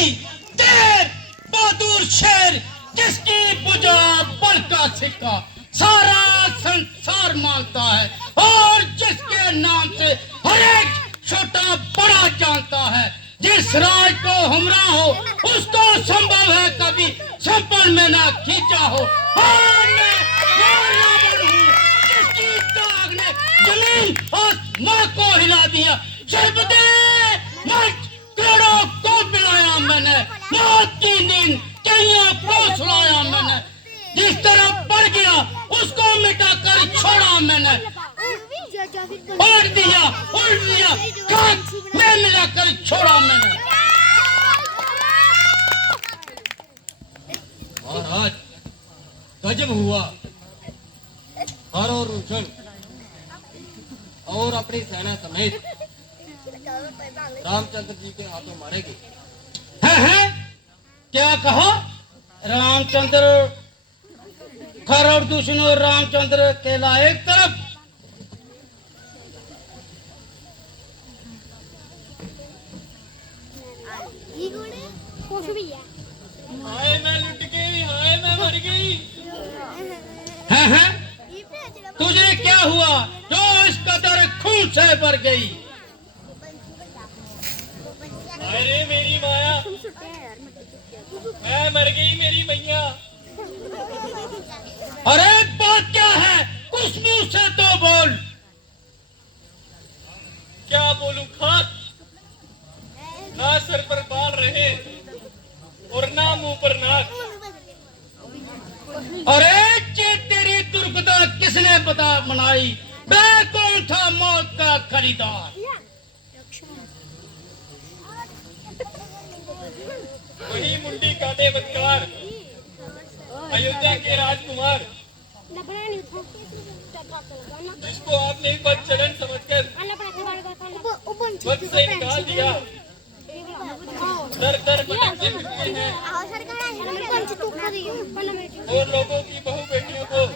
नहीं, देर बहादुर शेर जिसकी बुझा बल का सिक्का सारा संसार मानता है और जिसके नाम से हर एक छोटा बड़ा जानता है। जिस राज को हमरा हो उसको संभव है कभी संपन्न में ना खींचा हो। और मैं रावण हूँ जिसकी दाग ने जमीन आसमां को हिला दिया। शर्मदे मंच करोड़ों को पिलाया मैंने, मौत की नींद कईयों को सुलाया मैंने। जिस तरह पड़ गया उसको मिटाकर छोड़ा मैंने, उल्ट दिया खाक में मिलाकर छोड़ा मैंने। महाराज गजब हुआ। हर और रोशन और अपनी सेना समेत रामचंद्र जी के हाथों मारे गए। है? क्या कहा? रामचंद्र खर और दूषण और रामचंद्र केला एक तरफ। हाय मैं लुट गई, हाय मैं मर गई। है? तुझे क्या हुआ जो इस कदर खून से भर गई? अरे मेरी माया, मैं मर गई मेरी मैया। अरे बात क्या है? कुछ मुंह से तो बोल। क्या बोलूं खाक, ना सर पर बाल रहे और ना मुंह पर नाक। अरे ये तेरी दुर्गता किसने बता बनाई? मैं कौन था मौत का खरीदार? वही मुंडी काटे बदकार, अयोध्या के राजकुमार, जिसको आपने पद चलन समझकर पद से निकाल दिया। दर दर भटकते फिरते हैं और लोगों की बहू बेटियों को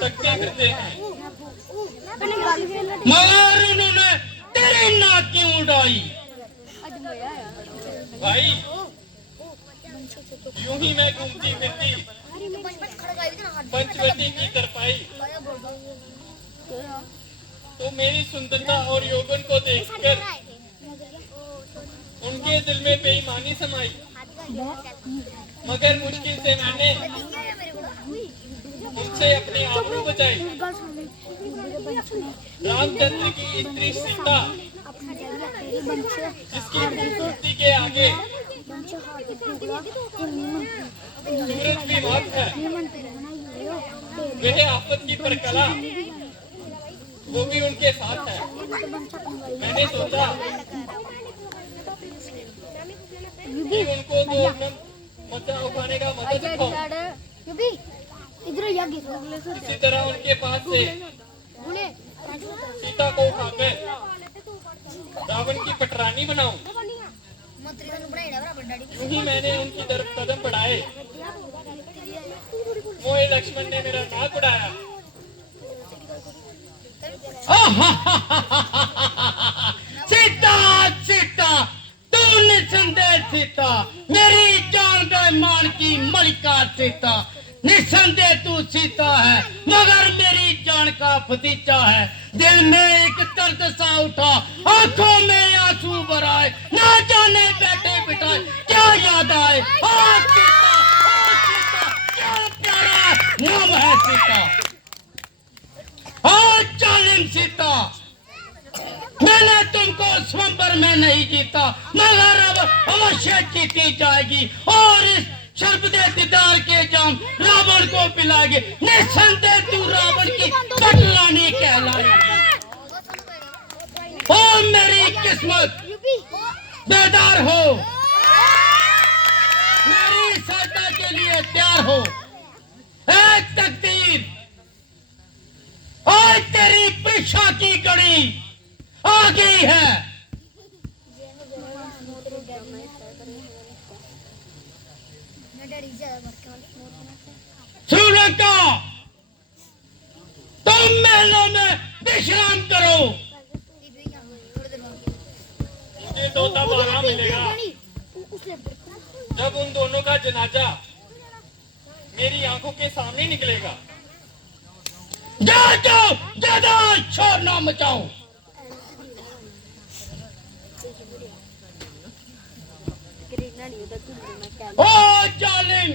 तकते फिरते हैं। मगर उन्होंने तेरी नाक क्यों उड़ाई? भाई यूं ही मैं घूमती फिरती पंचवटी की तरपाई, तो मेरी सुंदरता और यौवन को देखकर उनके दिल में बेईमानी समाई। मगर मुश्किल से मैंने उनसे अपनी आबरू बचाई। रामचंद्र की स्त्री सीता, जिसकी खूबसूरती के आगे सूरज भी मात है, वह आफत की परकला वो भी उनके साथ है। मैंने सोचा कि उनको तो मचा उठाने का मदद दिखाऊं। इसी तरह उनके पास से सीता को उठाकर रावण की पटरानी बनाऊं। यूं ही मैंने उनकी तरफ कदम बढ़ाए, मोहे लक्ष्मण ने मेरा नाक उड़ाया। सीता सीता तू निसंदेह सीता, मेरी जान बेईमान की मलिका सीता। निसंदेह तू सीता है मगर मेरी जान का भतीजा है। दिल में एक दर्द सा उठा, आंखों में आंसू भराए, ना जाने बैठे बिठाए क्या याद आए। सीता क्या प्यारा नाम है सीता। जालिम सीता, मैंने तुमको स्वयंवर में नहीं जीता मगर अब अवश्य जीती जाएगी और इस शर्मदे दीदार के जाम रावण को पिलाएगी। निसंदेह तू रावण की पटरानी कहलाएगी। ओ मेरी किस्मत, बेदार हो, मेरी सहायता के लिए तैयार हो। ऐ तकदीर, आज तेरी परीक्षा की घड़ी आ गई है। श्रीलंका, तुम महलों में विश्राम करो। मुझे तो तब आराम मिलेगा जब उन दोनों का जनाजा मेरी आंखों के सामने निकलेगा। जा जाओ, ज्यादा शोर ना मचाओ। ओ जालिम,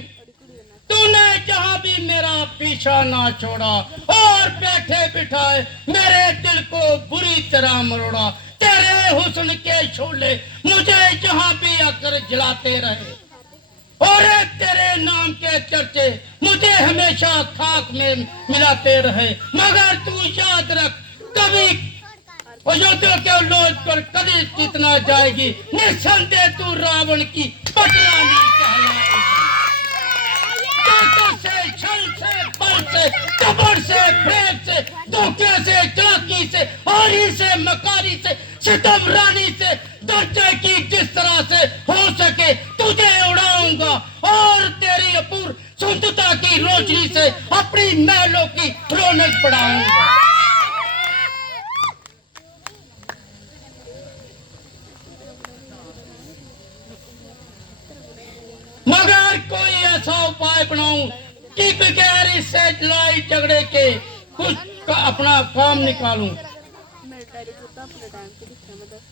तूने जहां भी मेरा पीछा ना छोड़ा और बैठे बिठाए मेरे दिल को बुरी तरह मरोड़ा। तेरे हुस्न के शोले मुझे जहां भी आकर जलाते रहे और तेरे नाम के चर्चे मुझे हमेशा खाक में मिलाते रहे। मगर तू याद रख, कभी अयोध्या के लोज पर कभी जीतना जाएगी। निस्संदेह तू रावण की पटरानी कहलाएगी। से, छल से, बल से, कपड़ से, फेब से, धोखे से, चालाकी से, हारी से, मकारी से, सितम रानी से, दर्जे की जिस तरह से हो सके तुझे उड़ाऊंगा और तेरी अपूर्व सुंदरता की रोशनी से अपनी महलों की रौनक बढ़ाऊंगा। मगर कोई ऐसा उपाय बनाऊं कि बगैर इससे लड़ाई झगड़े के कुछ का अपना काम निकालूं।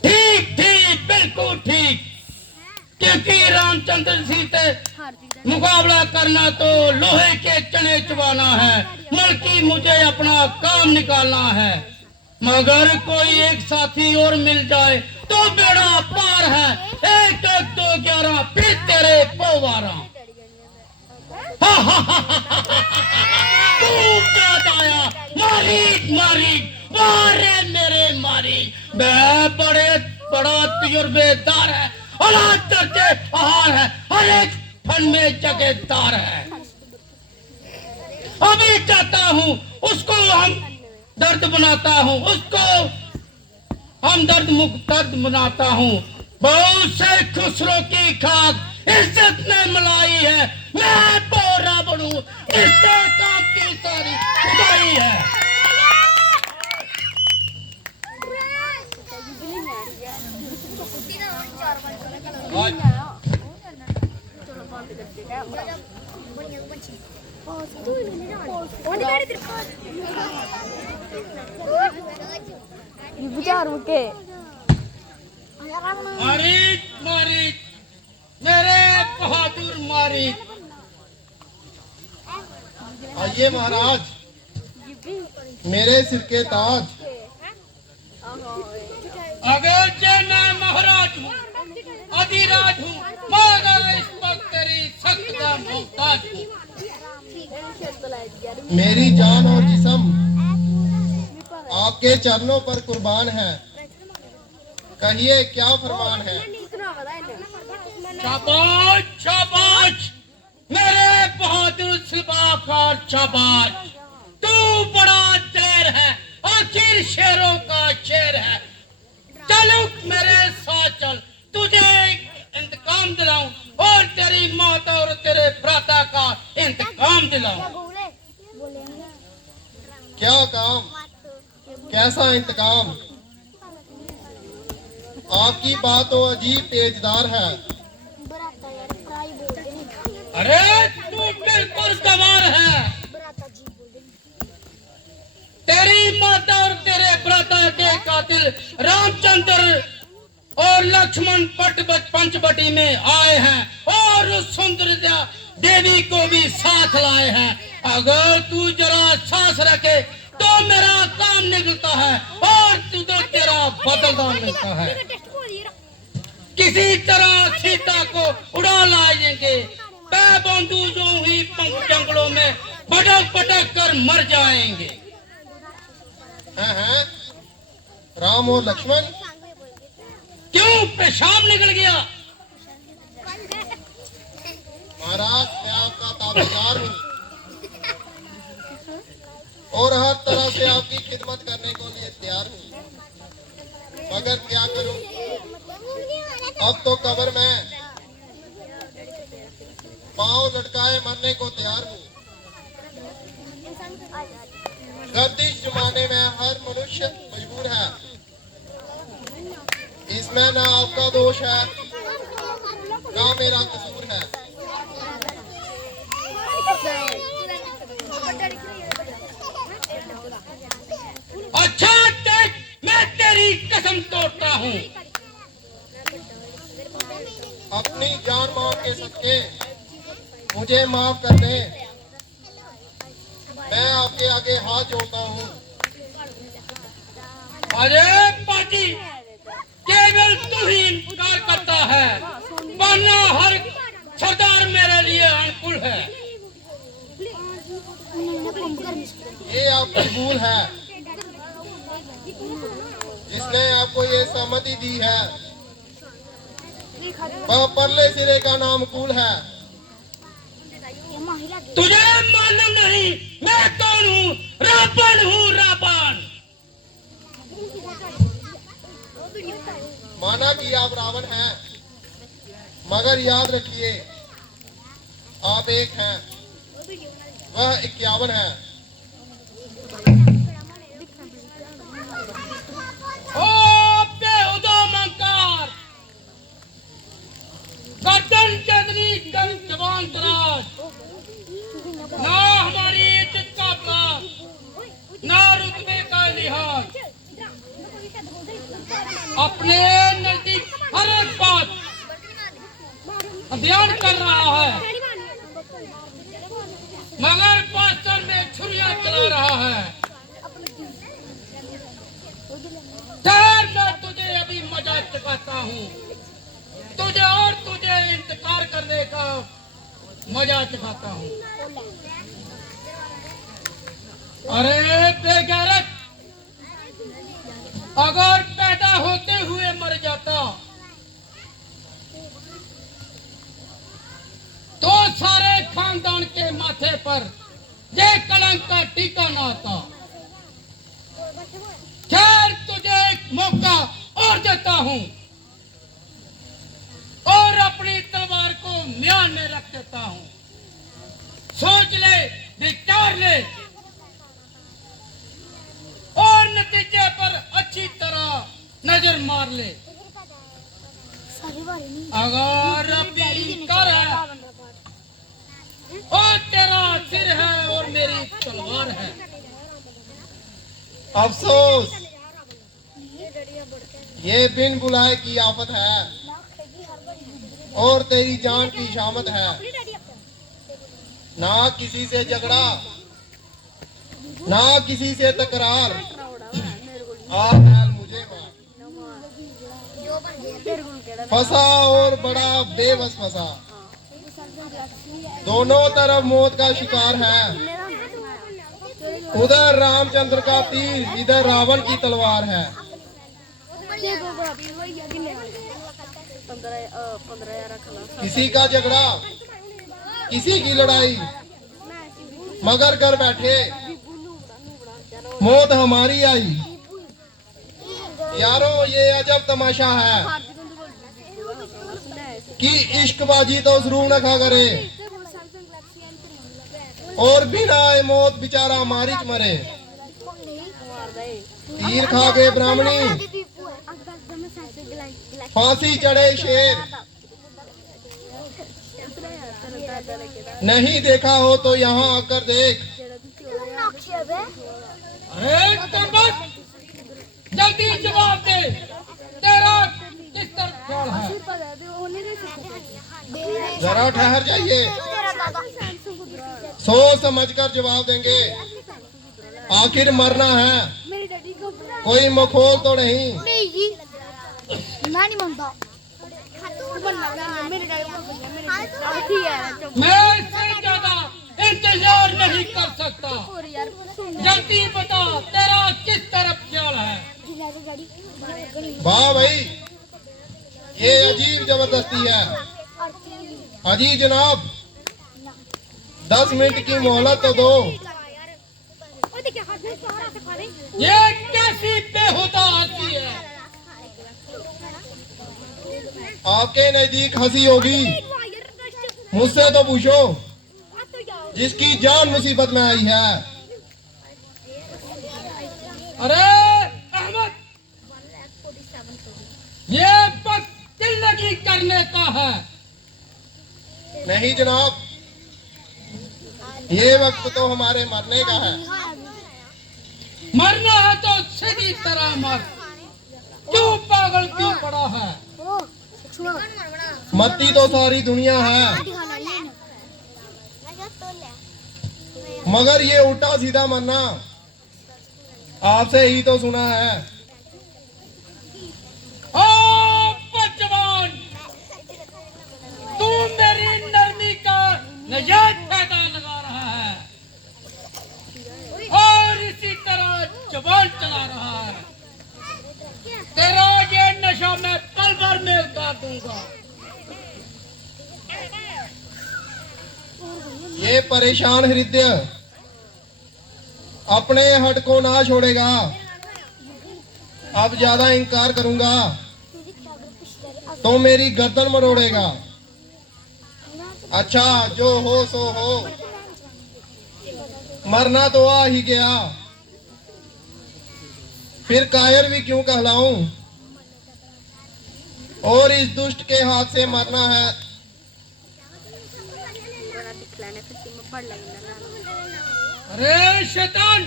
ठीक ठीक, बिल्कुल ठीक, क्योंकि रामचंद्र जी से मुकाबला करना तो लोहे के चने चबाना है, बल्कि मुझे अपना काम निकालना है। मगर कोई एक साथी और मिल जाए तो बेड़ा पार है। 1 1 2 11 फिर तेरे पोवारा। तू क्या आया मारी मारी, मारे मेरे मारी। मैं बड़ा तजुर्बेदार है, औलाद दर्जे आहार है, हर एक फन में जगहदार है। अभी चाहता हूँ उसको हम दर्द बनाता हूँ, उसको हम दर्द बनाता हूँ। बहुत से खुसरो की खाक इज्जत में मलाई है, मैं बोरा बनूं इससे काम की सारी खुदाई है। मारिक मारिक मेरे बहादुर मारिक। आइए महाराज, मेरे सिर के ताज। अगर जे मैं महाराज हूँ, अधिराज हूँ, मगर इस वक्त तेरी सख्त का मोहताज हूँ। मेरी जान और जिस्म आपके चरणों पर कुर्बान है, कहिए क्या फरमान है। शाबाश शाबाश मेरे बहादुर सिपाही, शाबाश। तू बड़ा दिलेर है, आखिर शेरों का शेर है। चलो मेरे साथ चल, तुझे इंतकाम दिलाऊं और तेरी माता और तेरे भ्राता का इंतकाम दिलाऊं। क्या काम, कैसा इंतकाम। आपकी बात तो अजीब तेजदार है। अरे तू बिल्कुल कमाल है। तेरी माता और तेरे भ्राता के कातिल रामचंद्र और लक्ष्मण पंचवटी में आए हैं और उस सुंदर देवी को भी साथ लाए हैं। अगर तू जरा सांस रखे तो मेरा काम निकलता है और तुझे तेरा बदला मिलता है। किसी तरह सीता को उड़ा लाएंगे, बंधु जो ही जंगलों में भटक भटक कर मर जाएंगे। हैं? राम और लक्ष्मण। क्यों पेशाब निकल गया? महाराज मैं आपका ताबेदार हूँ और हर तरह से आपकी खिदमत करने को लिए तैयार हूँ, मगर क्या करूँ, अब तो कब्र में पांव लटकाए मरने को तैयार हूँ। गर्दिश जमाने में हर मनुष्य मजबूर है, इसमें ना आपका दोष है क्या मेरा कसूर है? अच्छा देख, मैं तेरी कसम तोड़ता हूँ। अपनी जान मांग के सदके मुझे माफ कर दे। मैं आपके आगे हाथ जोड़ता हूँ। अरे पाजी, केवल तू ही इनकार करता है, वरना हर सरदार मेरे लिए अनुकूल है। ये आपकी भूल है। जिसने आपको ये सहमति दी है वह परले सिरे का नामकुल है। तुझे मालूम नहीं मैं कौन हूँ? रावण हूँ, रावण। माना कि आप रावण हैं, मगर याद रखिए आप एक हैं, वह 51 है। ओ बेहुदा मंकार, गर्दन चंदनी कर जवान दराज, ना हमारी इज्जत का अपराध, ना रुतबे का लिहाज। अपने नजदीक हर एक बात बयान कर रहा है, मगर पास्टर में छुरियां चला रहा है। खैर, मैं तुझे अभी मजा चखाता हूँ, तुझे इंतकार करने का मजा चखाता हूँ। अरे बेगैरत, अगर पैदा होते हुए मर जाता तो सारे खानदान के माथे पर ये कलंक का टीका न आता। खैर, तुझे एक मौका और देता हूँ और अपनी तलवार को म्यान में रख देता हूँ। सोच ले, विचार ले और नतीजे पर अच्छी तरह नजर मार ले। अगर अभी कर है और तेरा सिर है और मेरी तलवार है। अफसोस, ये बिन बुलाए की आफत है और तेरी जान की शामत है। ना किसी से झगड़ा, ना किसी से तकरार, मुझे मार। फंसा और बड़ा बेबस फंसा, दोनों तरफ मौत का शिकार है। उधर रामचंद्र का तीर, इधर रावण की तलवार है। किसी का झगड़ा, किसी की लड़ाई, मगर घर बैठे मौत हमारी आई। यारों, ये अजब तमाशा है कि इश्कबाजी तो शुरू न खा करे और बिना मौत बेचारा मारिच मरे। तीर खा गए ब्राह्मणी, फांसी चढ़े शेर। नहीं देखा हो तो यहाँ आकर देख। अरे बस, जल्दी जवाब दे, तेरा किस तरफ ख्याल है? जरा ठहर जाइए, सोच समझकर जवाब देंगे। आखिर मरना है, कोई मखौल तो नहीं। मैं इससे ज्यादा इंतजार नहीं कर सकता। जल्दी बता, तेरा किस तरफ ख्याल है? वाह भाई, ये अजीब जबरदस्ती है। अजी जनाब, 10 मिनट की मोहलत तो दो। ये कैसी बेहुदा हंसी है? आपके नजदीक हंसी होगी, मुझसे तो पूछो जिसकी जान मुसीबत में आई है। अरे अहमद, ये बस दिल्लगी करने का है। नहीं जनाब, ये वक्त तो हमारे मरने का है। मरना है तो सीधी तरह मर। क्यों पागल क्यों पड़ा है? मरती तो सारी दुनिया है, मगर ये उल्टा सीधा मरना आपसे ही तो सुना है। ओ बचवान, तू मेरी नरमी का नजायज फायदा लगा रहा है और इसी तरह जबान चला रहा है। तेरा ये नशा मैं पल भर में उतार दूंगा। ये परेशान हृदय अपने हट को ना छोड़ेगा। अब ज्यादा इनकार करूंगा तो मेरी गर्दन मरोड़ेगा। अच्छा, जो हो सो हो, मरना तो आ ही गया, फिर कायर भी क्यों कहलाऊं। और इस दुष्ट के हाथ से मरना है। अरे शैतान,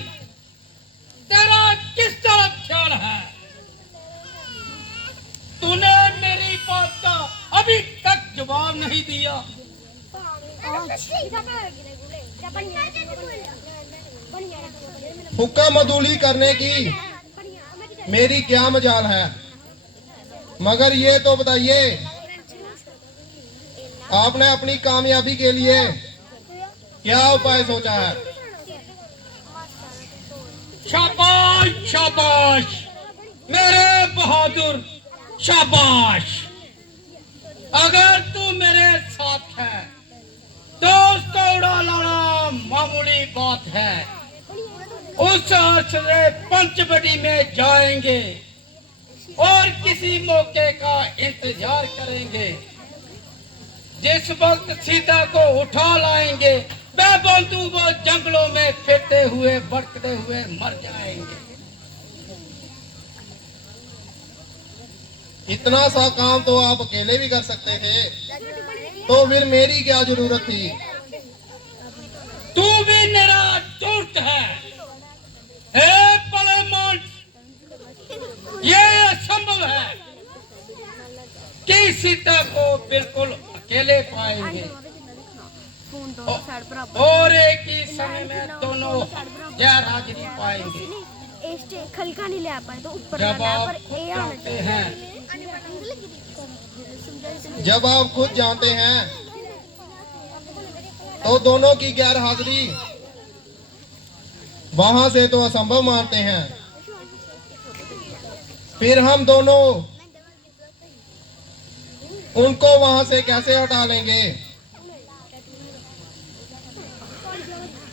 तेरा किस तरफ ख्याल है? तूने मेरी बात का अभी तक जवाब नहीं दिया। हुक्का मदूली करने की मेरी क्या मजाल है, मगर ये तो बताइए, आपने अपनी कामयाबी के लिए क्या उपाय सोचा है? शाबाश शाबाश मेरे बहादुर, शाबाश। अगर तू मेरे साथ है तो उसको उड़ा लाना मामूली बात है। उस आश्रय पंचवटी में जाएंगे और किसी मौके का इंतजार करेंगे। जिस वक्त सीता को उठा लाएंगे, वह बंधु वो जंगलों में फिरते हुए भटकते हुए मर जाएंगे। इतना सा काम तो आप अकेले भी कर सकते थे, तो फिर मेरी क्या जरूरत थी? तू भी मेरा दोस्त है। हे पलेमान, ये असंभव है कि सीता को बिल्कुल अकेले पाएंगे और एक ही समय में दोनों गैर हाजिरी पाएंगे। जब आप खुद जानते हैं, जब आप खुद जानते हैं तो दोनों की गैर हाजिरी वहां से तो असंभव मानते हैं, फिर हम दोनों उनको वहां से कैसे हटा लेंगे?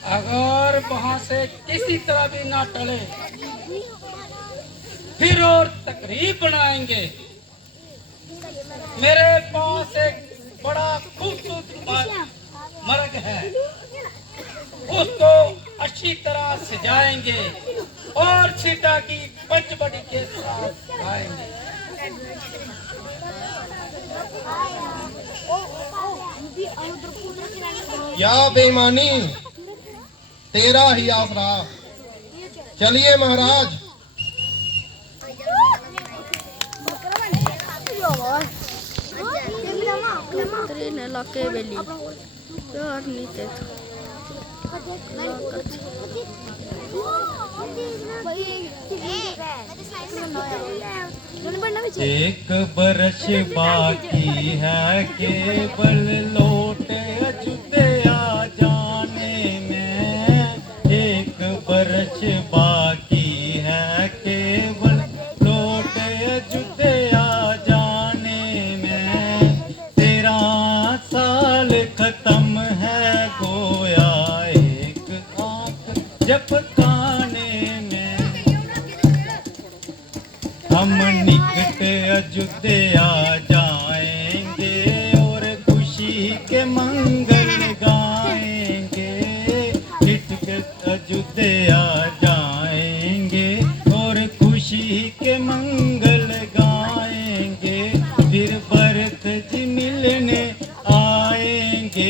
अगर वहां से किसी तरह भी ना टले, फिर और तकरीब बनाएंगे। मेरे पास एक बड़ा खूबसूरत मर्ग है, उसको अच्छी तरह सजाएंगे और सीता की पंचवटी के साथ गाएंगे। या बेईमानी, तेरा ही आसरा। चलिए महाराज। एक बरस बाकी है केवल लौट अयोध्या जाने में। एक बरस बाकी है केवल लौट अयोध्या जाने में। 13 साल खत्म है गोया एक आंख झपकाने में। हम निकट अयोध्या जाएंगे और खुशी के मंगल गाएंगे। निकट अयोध्या जाएंगे और खुशी के मंगल गाएंगे। फिर भरत जी मिलने आएंगे।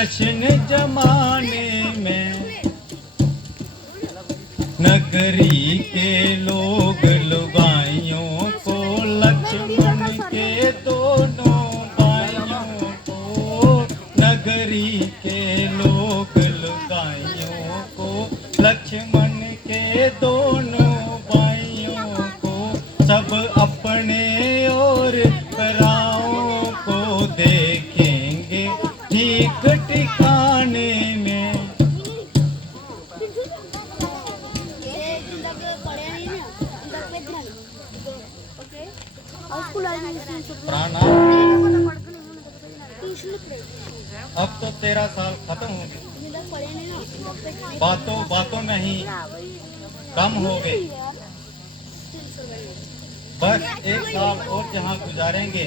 जश्न जमाने में नगरी के लोग लुगाइयों को, लक्ष्मण के दोनों भाइयों को, नगरी के लोग लुगाइयों को, लक्ष्मण के दोनों भाइयों को, सब अपने और पराओं को देखेंगे ठीक ठिकाने में। प्राणा, अब तो 13 साल खत्म हो गए, बातों बातों में ही कम हो गए। बस 1 साल और जहाँ गुजारेंगे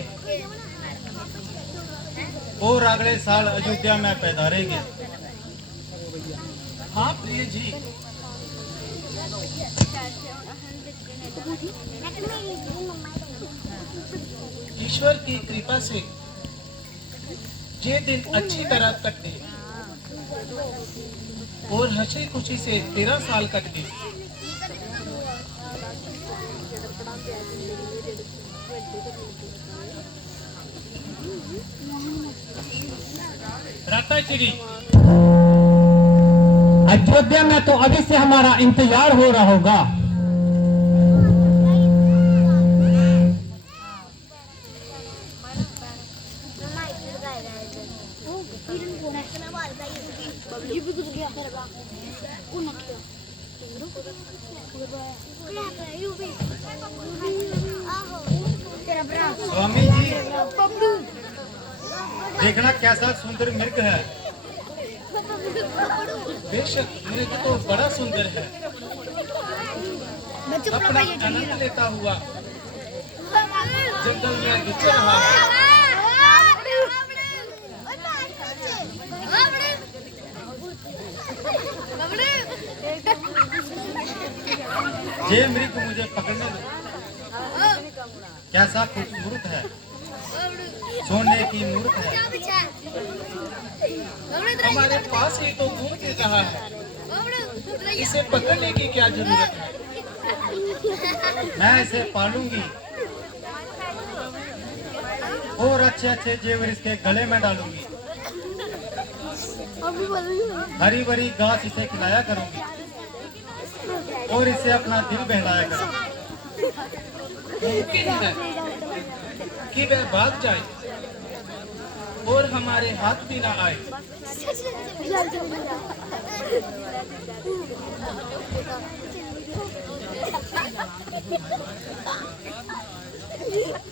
और अगले साल अयोध्या में पैदारेंगे। हाँ प्रिय जी, ईश्वर की कृपा से ये दिन अच्छी तरह कटे और हंसी खुशी से 13 साल कट गए। राता श्री, अयोध्या में तो अभी से हमारा इंतजार हो रहा होगा। स्वामी जी, देखना कैसा सुंदर मृग है। बेशक मृग तो बड़ा सुंदर है, अपना आनंद लेता हुआ जंगल में विचर रहा है। ये मृग मुझे पकड़ने दो, कैसा खूबसूरत है, सोने की मूर्त है। हमारे पास ही तो घूम फिर रहा है, इसे पकड़ने की क्या जरूरत है। मैं इसे पालूंगी और अच्छे अच्छे जेवर इसके गले में डालूंगी, हरी भरी घास इसे खिलाया करूंगी और इसे अपना दिल बहलाया करूंगी। मुमकिन है कि वह भाग जाए और हमारे हाथ भी ना आए।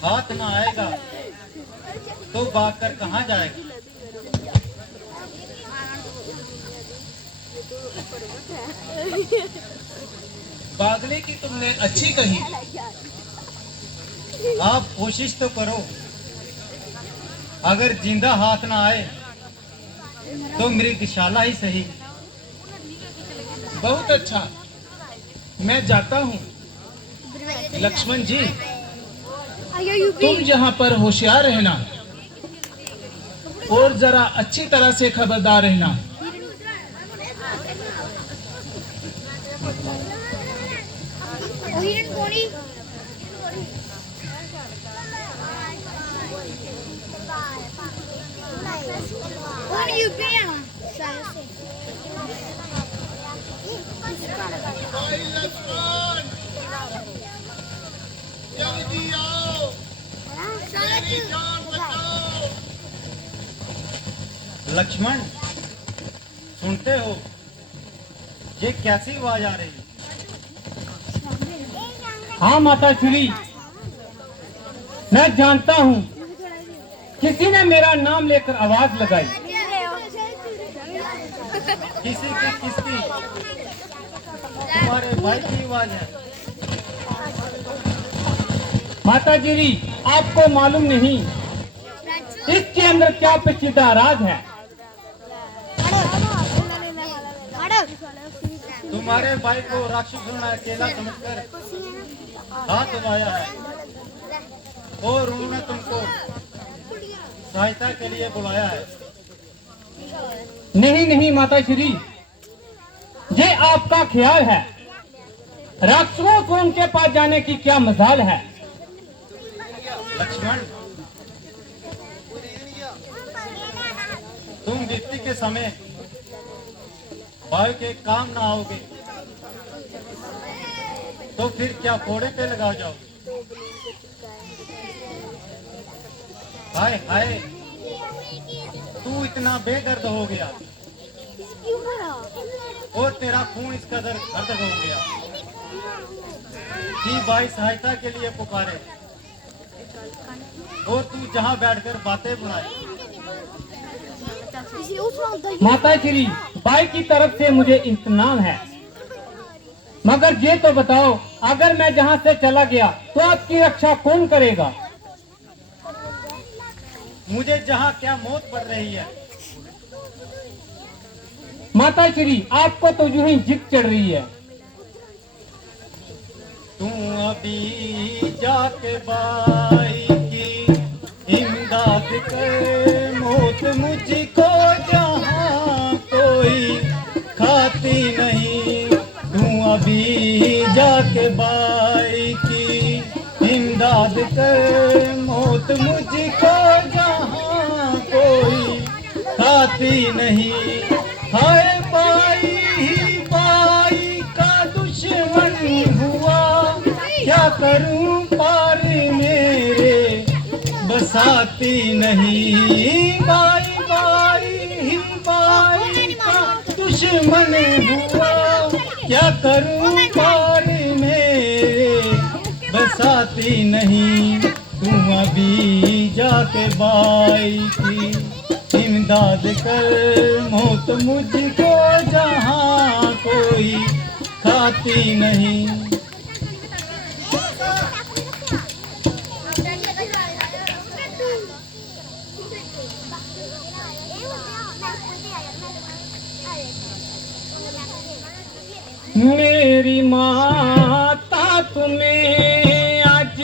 हाथ ना आएगा तो भाग कर कहाँ जाएगा। भागने की तुमने अच्छी कही, आप कोशिश तो करो, अगर जिंदा हाथ ना आए तो मृगशाला ही सही। बहुत अच्छा, मैं जाता हूँ। लक्ष्मण जी, तुम यहाँ पर होशियार रहना और जरा अच्छी तरह से खबरदार रहना। भाई लक्ष्मण, जल्दी आओ, मेरी जान बचाओ। लक्ष्मण, सुनते हो ये कैसी आवाज आ रही है? हाँ माता श्री, मैं जानता हूँ किसी ने मेरा नाम लेकर आवाज लगाई। किसी की किसकी? तुम्हारे भाई की आवाज है। माता जी, आपको मालूम नहीं इसके अंदर क्या पेचीदा राज है। तुम्हारे भाई को राक्षसों ने अकेला समझकर हाथ दबाया है और उन्होंने तुमको सहायता के लिए बुलाया है। नहीं नहीं माता श्री, ये आपका ख्याल है। राक्षसों को उनके पास जाने की क्या मजाल है। लक्ष्मण, तुम विपत्ति के समय वायु के काम ना आओगे तो फिर क्या फोड़े पे लगा जाओगे। हाय हाय, तू इतना बेदर्द हो गया और तेरा खून इस कदर गर्द हो गया कि भाई सहायता के लिए पुकारे और तू जहां बैठकर बातें बनाए। माता श्री, भाई की तरफ से मुझे इंतजाम है, मगर ये तो बताओ, अगर मैं जहां से चला गया तो आपकी रक्षा कौन करेगा। मुझे जहां क्या मौत पड़ रही है। माता श्री, आपको तो यूं ही जिद चढ़ रही है। तू अभी जाके बाई की इमदाद कर, मौत मुझको जहां कोई खाती नहीं। तू अभी जाके बाई की इमदाद कर, मौत मुझको जहां कोई खाती नहीं। हाय बाई ही बाई का दुश्मन हुआ, क्या करूं पार मेरे बसाती नहीं। बाई बाई ही बाई का दुश्मन हुआ, क्या करूं पार मेरे बसाती नहीं। तू अभी जाके बाई की इमदाद कर, मौत मुझको जहां कोई खाती नहीं। मेरी माता तुम्हें आज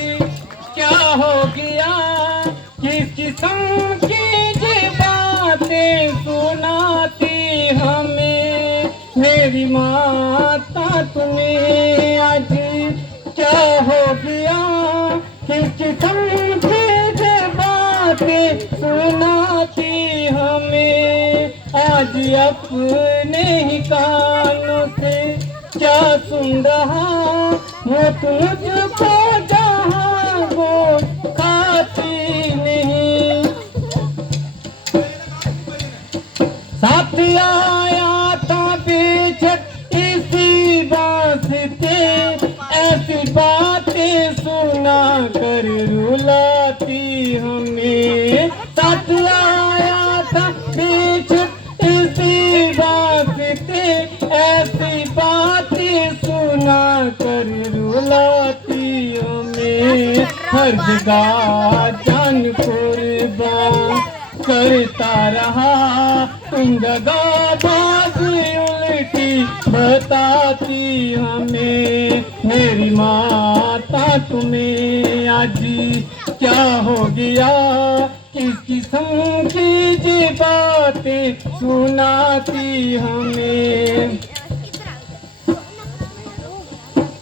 क्या हो गया, किस किस्म की जी बातें सुनाती हमें। मेरी माता तुम्हें आज क्या हो गया, किस किस्म की जी बातें सुनाती हमें। आज अपने ही कानों से क्या सुन रहा हूँ, तुझको जहाँ वो खाती नहीं। साथ आया था बेचक इसी वास्ते, ऐसी बातें सुना कर रुलाती हमें। साथ आया था बेचक इसी वास्ते, ऐसी बातें सुना कर रुलाती हमें। हर जगह जान कुर्बान करता रहा, तुम दगाबाज उल्टी बताती हमें। मेरी माता तुम्हें आज क्या हो गया, किस किस्म की जी बातें सुनाती हमें।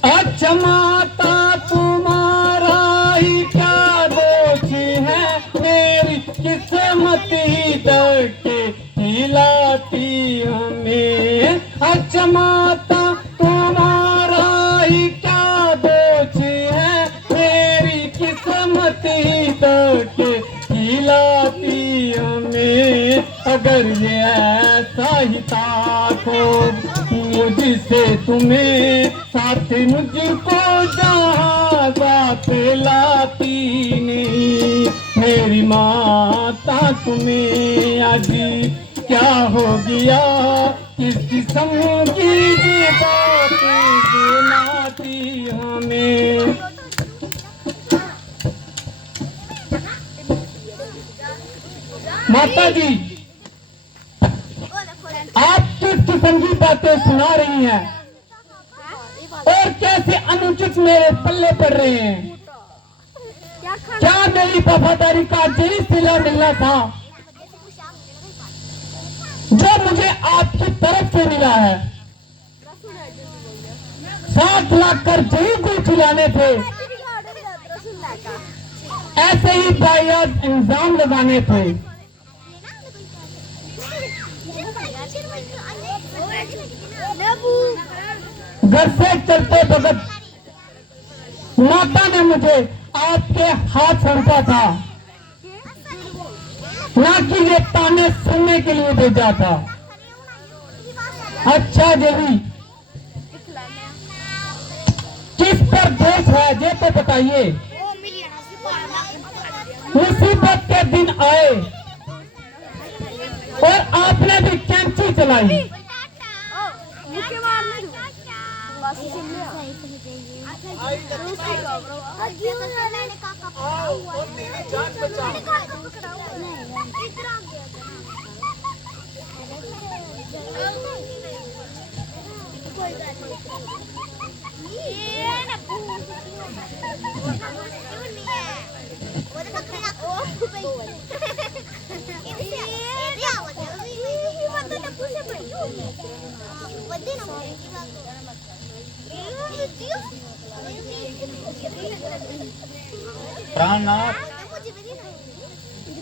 अच्छा माता तुम्हारा ही क्या दोष है, मेरी किस्मत ही दर्द के हिलाती हमें। अच्छा माता तुम्हारा ही क्या दोष है, मेरी किस्मत ही दर्द के हिलाती हमें। अगर ये ऐसा ही ताको मुझसे तुम्हें साथ, मुझको जहाँ बात लाती नहीं। मेरी माता तुम्हें आज क्या हो गया, किस किस्म की बातें सुनाती हमें। माता जी, आप किस किस्म की बातें सुना रही हैं और कैसे अनुचित मेरे पल्ले पड़ रहे हैं। क्या मेरी वफादारी का यही सिला मिलना था। जो मुझे आपकी तरफ से मिला है 7 लाख कर जही को खिलाने थे, ऐसे ही बायात इंजाम लगाने थे। घर से चलते वक्त माता ने मुझे आपके हाथ सौंपा था, ना कि ये ताने सुनने के लिए भेजा था। अच्छा जही किस पर दोष है ये तो बताइए। मुसीबत के दिन आए और आपने भी कैंची चलाई। प्राणनाथ,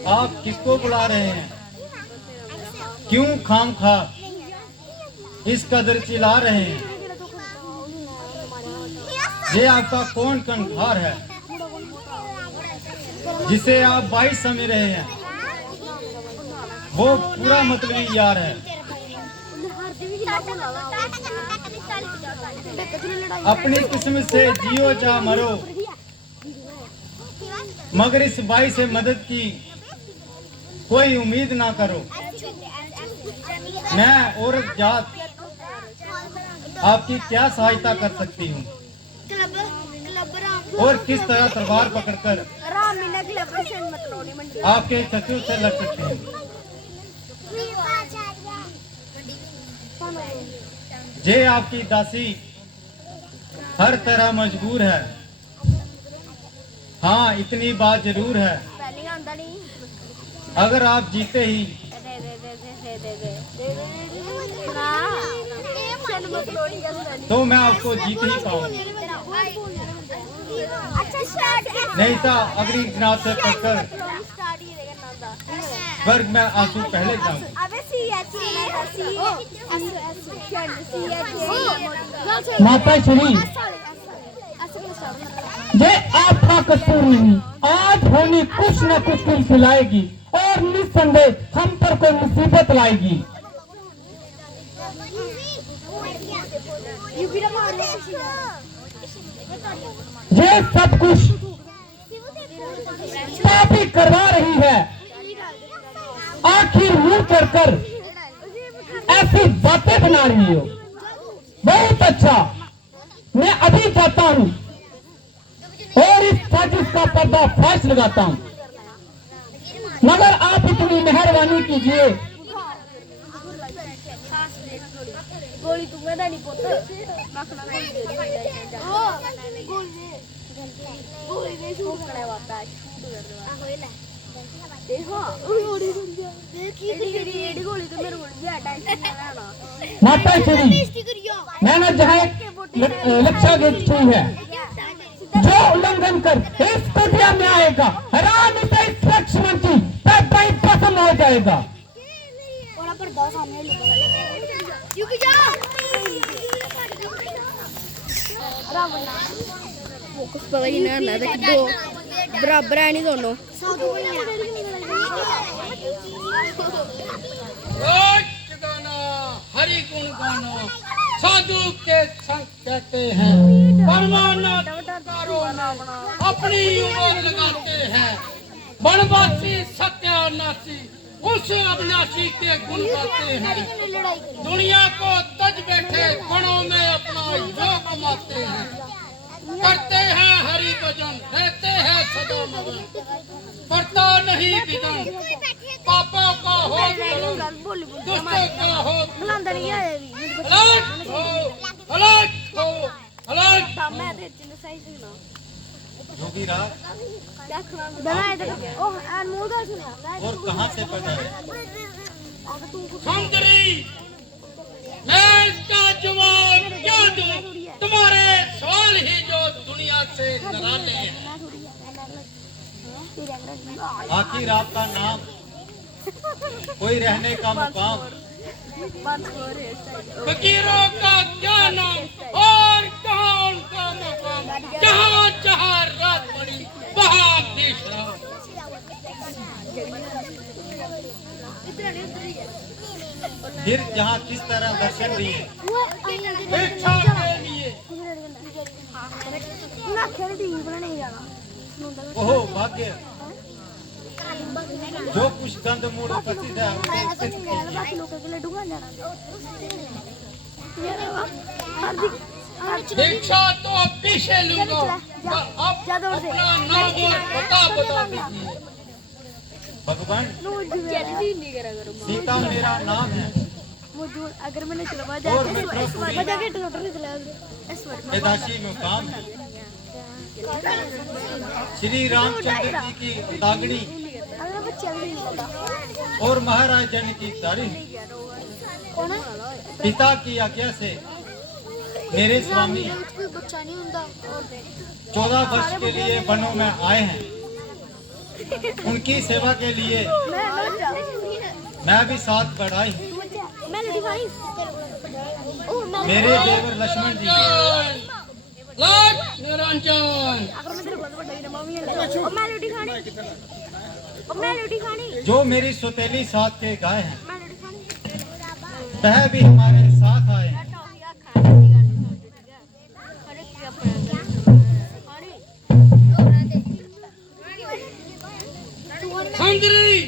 आप किसको बुला रहे हैं? क्यों खामखा इस कदर चिल्ला रहे हैं? ये आपका कौन कंधार है जिसे आप भाई समझ रहे हैं? वो पूरा मतलबी यार है। अपनी किस्मत से जियो जा मरो, मगर इस भाई से मदद की कोई उम्मीद ना करो। मैं औरत जात आपकी क्या सहायता कर सकती हूँ और किस तरह तलवार पकड़कर आपके शत्रु से लड़ सकती हूँ? जे आपकी दासी हर तरह मजबूर है। हाँ, इतनी बात जरूर है, अगर आप जीते ही तो मैं आपको जीत ही पाऊँ, नहीं तो अगली जनाब से पकड़ वर्ग में आंसू पहले जाऊँ। माता श्री, ये आपका कसूर नहीं, आज होनी कुछ न कुछ दिल खिलाएगी और निस्संदेह हम पर कोई मुसीबत लाएगी। ये सब कुछ पापी करवा रही है। आखिर मुंह कर ऐसी बातें बना रही हो। बहुत अच्छा, मैं अभी जाता हूँ और इस साजिश का पर्दाफाश लगाता हूँ, मगर आप इतनी मेहरबानी कीजिए। गोली तुम्हें नहीं पता माता श्री, मैंने जहाँ लक्षा गेट छुई है, जो उल्लंघन कर इस कुटिया में आएगा, हराम से इस लक्ष्मण की पैदाई पसंद हो जाएगा। कुछ पता ही नहीं ना, देख दो बराबर है नहीं दोनों। हरि गुण गानो, साधु के संग कहते हैं, परमानंद करो ना, अपनी उम्र लगाते हैं। बनवासी सत्यानाशी उस अविनाशी के गुण गाते हैं। दुनिया को तज बैठे गुणों में अपना योग कमाते हैं। करते हैं हरि भजन, रहते हैं सदा मगन, करता नहीं विघन, पापों का हो दुष्टों का हो अलर्ट हो। योगी राज और कहाँ से पैदा है? सुंदरी, मैं इसका जवाब क्या दूं? तुम्हारे सवाल ही जो दुनिया से निराले हैं। आखिर आपका नाम, कोई रहने का मुकाम, फकीरों का क्या नाम और कहाँ उनका मकाम? जहाँ जहाँ रात पड़ी वहाँ तीसरा। फिर जहाँ किस तरह दर्शन दिए? भिक्षा के लिए। ओहो भाग्य, जो कुछ गंध मूल उपस्थित है उसे उपस्थित कीजिए। भिक्षा तो पीछे लूंगा। अब अपना नाम और पता बता दीजिए। भगवान, सीता मेरा नाम है अगर मैंने और मैं पैदाशी मुकाम है। श्री रामचंद्र जी की उदागड़ी और महाराज जन की तारीफ, पिता की आज्ञा से मेरे स्वामी 14 वर्ष के लिए वनों में आए हैं। उनकी सेवा के लिए मैं भी साथ बढ़ाई हूँ। मेरे देवर लक्ष्मण जी निरंजन, जो मेरी सौतेली साथ के गाय हैं, वह भी हमारे साथ आए हैं। सुंदरी,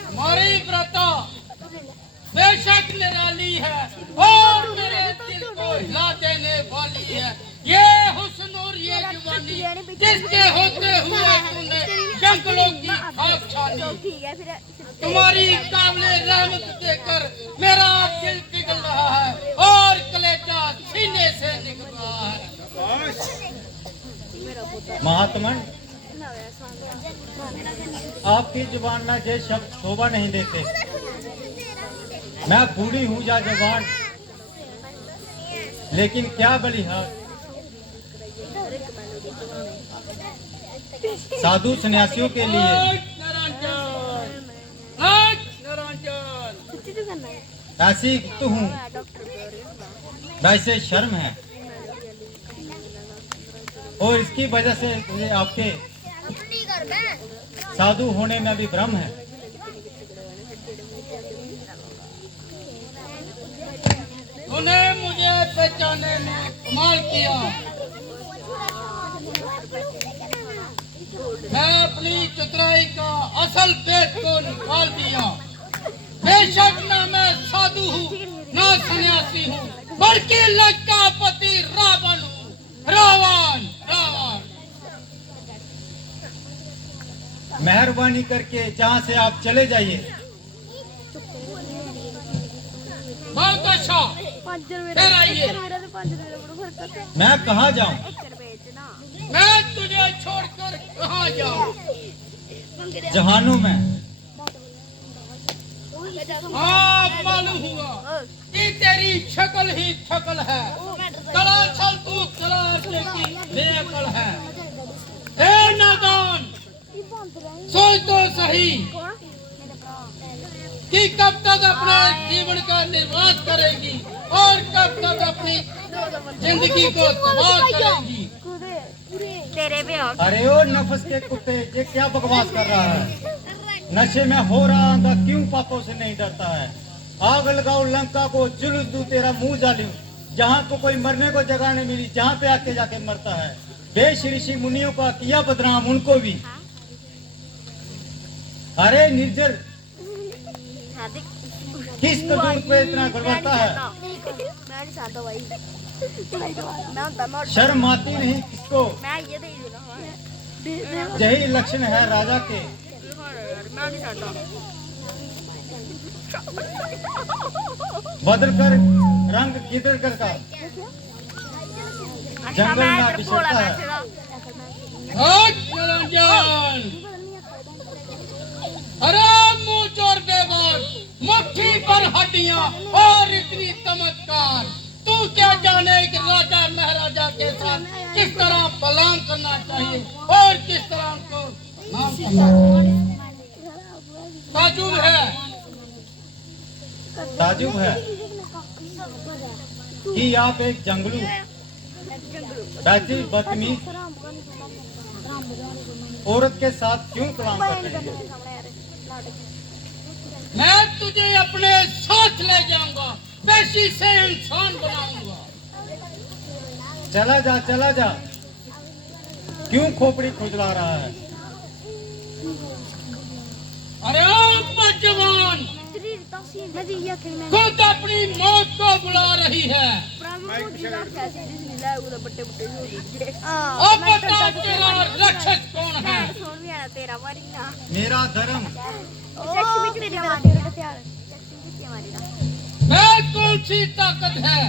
हमारी व्रता बेशक निराली है और मेरे दिल को हिला देने वाली है। ये हुस्न और ये जवानी जिसके होते हुए तूने जंगलों की आग छानी। तुम्हारी काबिले रहमत देकर मेरा दिल पिघल रहा है और कलेजा सीने से निकल रहा है। महात्मन, आपकी जुबान में ये शब्द शोभा नहीं देते। मैं बूढ़ी हूँ या जवान, लेकिन क्या बलिहार साधु सन्यासियों के लिए ऐसी तो हूँ, वैसे शर्म है और इसकी वजह से मुझे आपके साधु होने में भी भ्रम है। तूने मुझे पहचाने में कमाल किया। मैं अपनी चतुराई का असल पेट को निकाल दिया। बेशक न मैं साधु हूँ न सन्यासी हूँ, बल्कि लंकापति रावण हूँ। रावण रावण। मेहरबानी करके जहाँ से आप चले जाइए। बहुत अच्छा, फिर आइए। मैं कहाँ जाऊँ? मैं तुझे छोड़कर कहाँ जाऊँ? जहानों में। हाँ, मालूम हुआ कि तेरी शक्ल ही शक्ल है। दरअसल तू दलाल की बेअक्ल है। ए नादान, सोच तो सही कि कब तक अपने जीवन का निर्वाह करेगी और कब तक अपनी जिंदगी को तबाह करेगी। अरे ओ नफस के कुत्ते, ये क्या बकवास कर रहा है? नशे में हो रहा आंधा क्यों पापों से नहीं डरता है? आग लगाओ लंका को, जुलूस दूं तेरा मुंह जालिम। जहाँ को कोई मरने को जगह नहीं मिली, जहाँ पे आके जाके मरता है। बेश ऋषि मुनियों का किया बदनाम, उनको भी। अरे निर्जर, किस कदूर पे इतना गड़बड़ता है? शर्म आती नहीं किसको? यही लक्षण है राजा के। बदल कर रंग किधर कर का जंगल में बिछड़ता है। निरंजन, अरे मुंह चोर बेबस, मुट्ठी पर हड्डियां और इतनी चमत्कार। तू क्या जाने कि राजा महाराजा के साथ किस तरह पलायन करना चाहिए और किस तरह उनको नाम करना। ताजुब है, ताजुब है कि आप एक जंगलू बदतमीज औरत के साथ क्यों कलाम कर रहे हैं? मैं तुझे अपने साथ ले जाऊंगा, वैसी से इंसान बनाऊंगा। चला जा, क्यों खोपड़ी खुजला रहा है? अरे ओ जवान, खुद अपनी मौत को बुला रही है। अब बता तेरा रक्षक कौन है? मेरा धर्म। मैं कौन सी ताकत है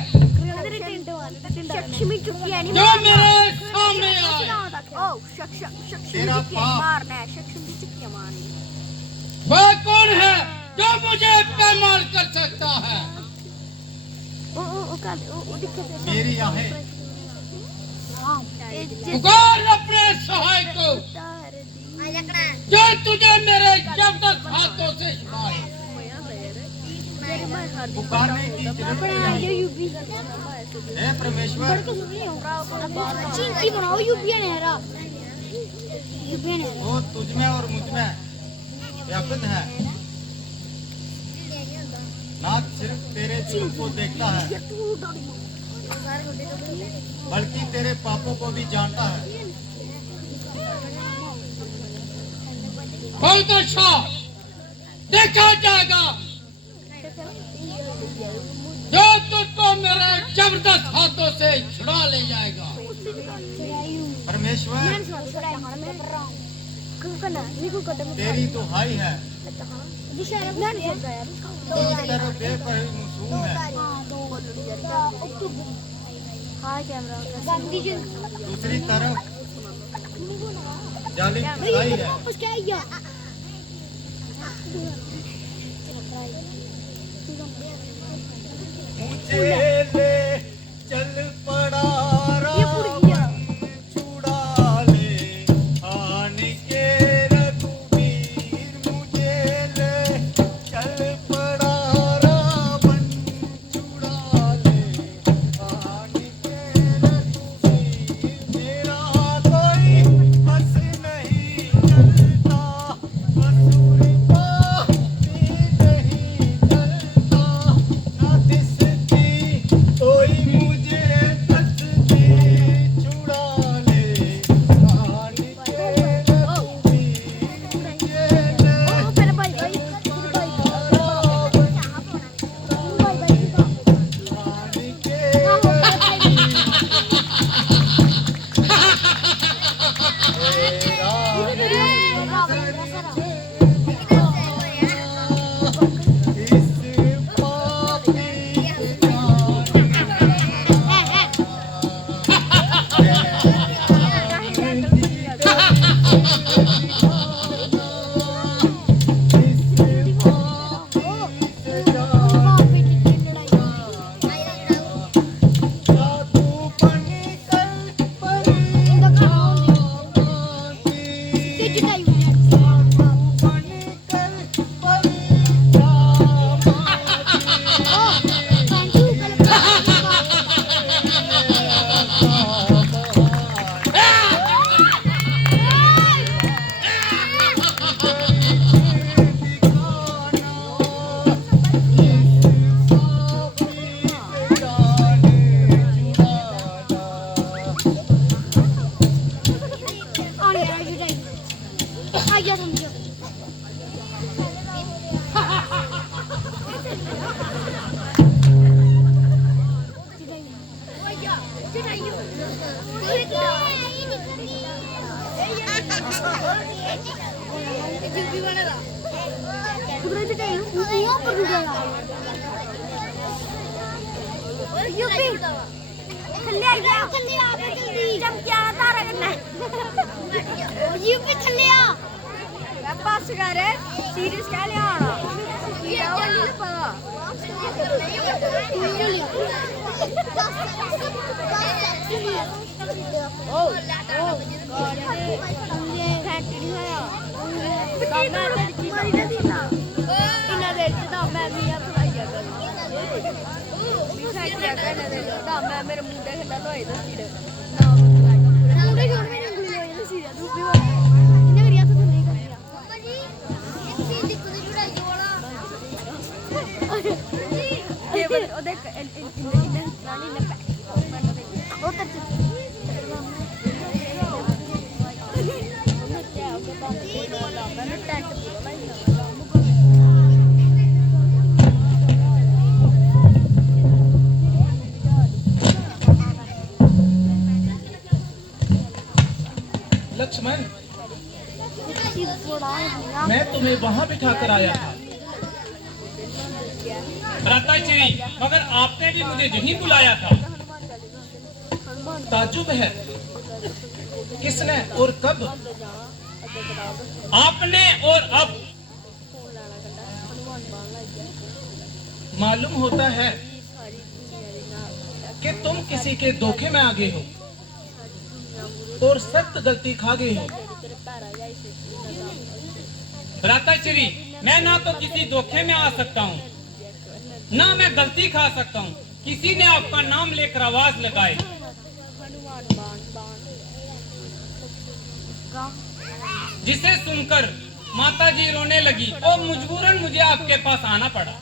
जो मेरे सामने आए? तेरा पाप। वह कौन है जो मुझे पैमाल कर सकता है? मेरी आहें। पुकार अपने सहाय को जो तुझे मेरे जबरदस्त हाथों से छुड़ाए। पुकारने की जरूरत नहीं। हे परमेश्वर, वो तुझमें और मुझमें व्याप्त है। ना सिर्फ तेरे दिल को देखता है, बल्कि तेरे पापों को भी जानता है। बहुत अच्छा, देखा जाएगा जो तुझको मेरे जबरदस्त हाथों से छुड़ा ले जाएगा। परमेश्वर, तेरी दुहाई है, एक तरफ बेपरवाह है, दूसरी तरफ जालिम कसाई है। मुझे ले चल पड़ा छुड़ा ले आन के रघुवीर। मुझे ले चल पड़ा रावण छुड़ा ले आन के रघुवीर। मेरा कोई बस नहीं चलता, बसुर पानी नहीं चलता, ना दिसती कोई मुझे तस्ती छुड़ा ले आन के रघुवीर। मुझे ले आन के इस पापी साधु बन कर थल्ले आ गया थल्ले आ पे जल्दी जब क्या तारा करना है ये भी थल्ले आ मैं पास कर सीरियस क्या ले आना ये वाली तो पता ओ ये फैक्ट्री है मैं तेरी मारी ना दीना इना देर से तो मैं भी अब भाई कर फैक्ट्री करने दे तो मैं मेरे मुंडे के ना होए तो सीधे ना मुंडे छोड़ मेरे उंगली होए तो सीधे धूप भी इने मेरी हाथ तो नहीं कर पापा जी ये दिक्कत जुड़ाई वाला ये ओ देख इने रानी ने ओ तर लक्ष्मण, मैं तुम्हें वहां बिठा कर आया था। भ्राताश्री, मगर आपने भी मुझे यहीं बुलाया था। ताज्जुब है, किसने और कब? आपने और अब। मालूम होता है कि तुम किसी के धोखे में आ गए हो और सख्त गलती खा गए हो। भ्राताश्री, मैं ना तो किसी धोखे में आ सकता हूँ, ना मैं गलती खा सकता हूँ। किसी ने आपका नाम लेकर आवाज लगाई, जिसे सुनकर माताजी रोने लगी और मजबूरन मुझे आपके पास आना पड़ा।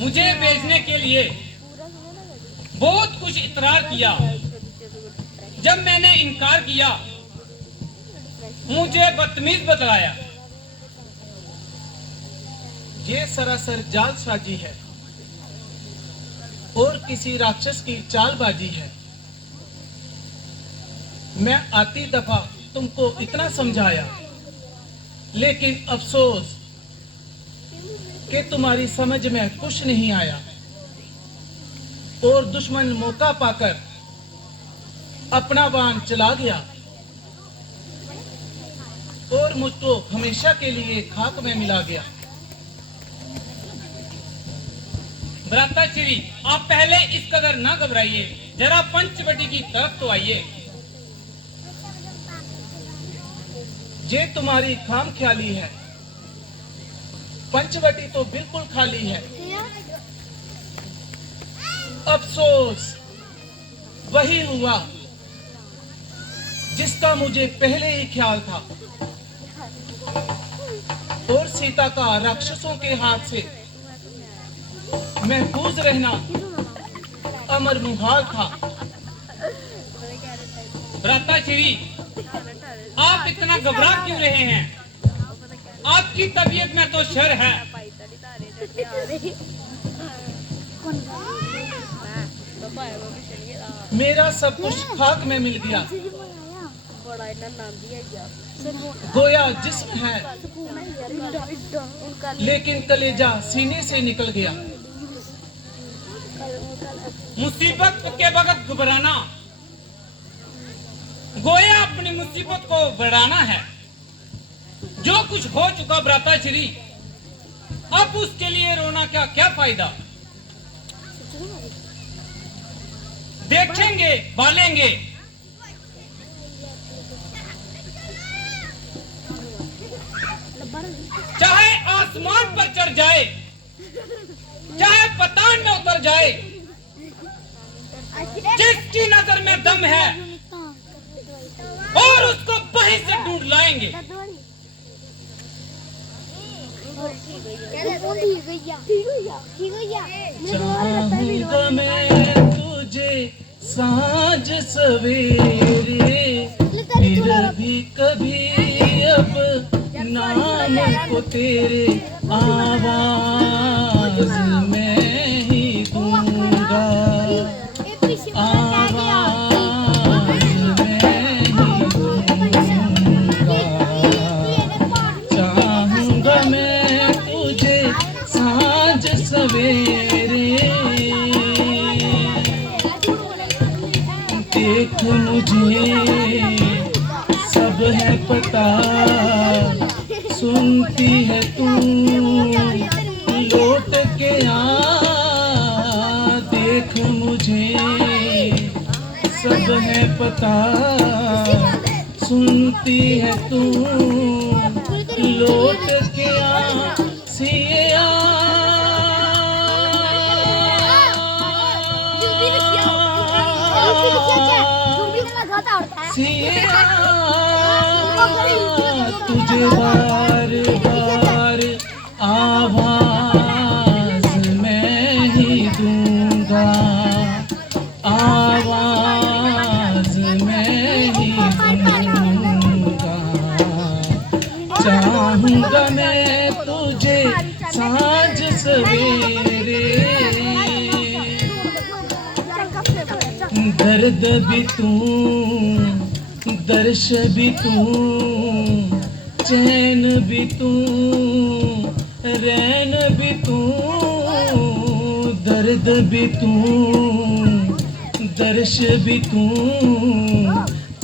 मुझे भेजने के लिए बहुत कुछ इतरार किया। जब मैंने इनकार किया, मुझे बदतमीज बतलाया। ये सरासर जालसाजी है और किसी राक्षस की चालबाजी है। मैं आती दफा तुमको इतना समझाया, लेकिन अफसोस कि तुम्हारी समझ में कुछ नहीं आया और दुश्मन मौका पाकर अपना बाण चला गया और मुझको हमेशा के लिए खाक में मिला गया। भ्राताश्री, आप पहले इस कदर ना घबराइए, जरा पंचवटी की तरफ तो आइए। ये तुम्हारी खाम ख्याली है। पंचवटी तो बिल्कुल खाली है। अफसोस वही हुआ जिसका मुझे पहले ही ख्याल था और सीता का राक्षसों के हाथ से महफूज रहना अमर मुहाल था। भ्राताश्री, आप इतना घबरा क्यों रहे हैं? आपकी तबीयत में तो शर है। मेरा सब कुछ खाक में मिल गया। गोया जिस्म है, लेकिन कलेजा सीने से निकल गया। मुसीबत के वक्त घबराना गोया अपनी मुसीबत को बढ़ाना है। जो कुछ हो चुका भ्राताश्री, अब उसके लिए रोना क्या क्या फायदा? देखेंगे, बालेंगे। चाहे आसमान पर चढ़ जाए, चाहे पतान में उतर जाए, जिसकी नजर में दम है और उसको वहीं से ढूंढ लाएंगे। चाहूंगा मैं तुझे सांझ सवेरे, फिर भी कभी अब नाम को तेरे आवाज में ही दूंगा, आवाज में ही दूंगा। चाहूंगा मैं तुझे सांझ सवेरे, मुझे सब है पता, सुनती है तू लौट के आ, देख मुझे सब है पता, सुनती है तू लौट के आ, सिया सिया तुझे बार बार आवाज मैं ही दूंगा, आवाज मैं ही दूंगा, चाहूंगा मैं तुझे सांझ सवेरे, दर्द भी तू दर्श भी तू, चैन भी तू रैन भी तू, दर्द भी तू दर्श भी तू,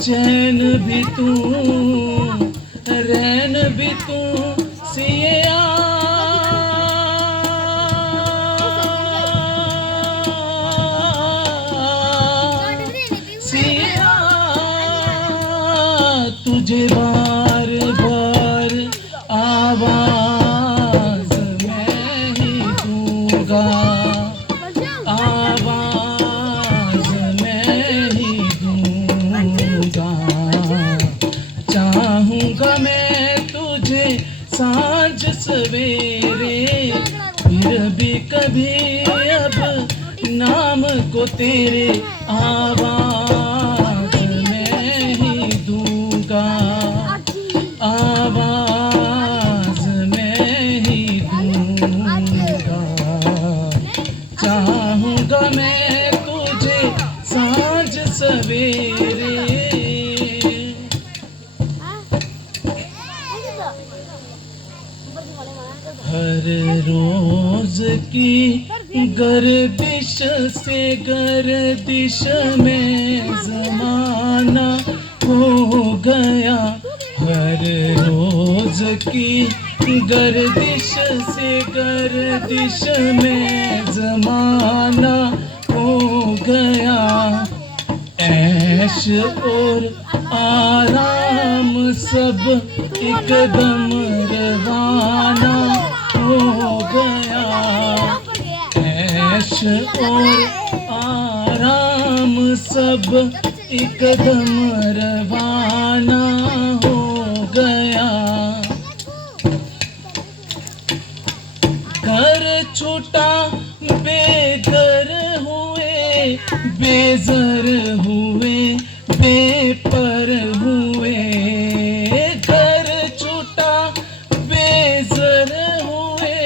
चैन भी तू रैन भी तू, सिया सिया तुझे बार बार आवाज मैं ही दूंगा, आवाज मैं ही दूंगा, चाहूंगा मैं तुझे सांझ सवेरे, फिर भी कभी अब नाम को तेरे, आवाज मैं ही दूंगा, आवाज मैं ही दूंगा, चाहूंगा मैं तुझे सांझ सवेरे। हर रोज की गर्दिश से गर्दिश में ज़माना हो गया, हर रोज की गर्दिश से गर्दिश में ज़माना हो गया, ऐश और आराम सब एकदम रवाना हो गया, ऐश और आराम सब एकदम रवाना हो गया, घर छूटा बेघर हुए, बेज़र हुए, बेपर हुए, घर छूटा बेज़र हुए,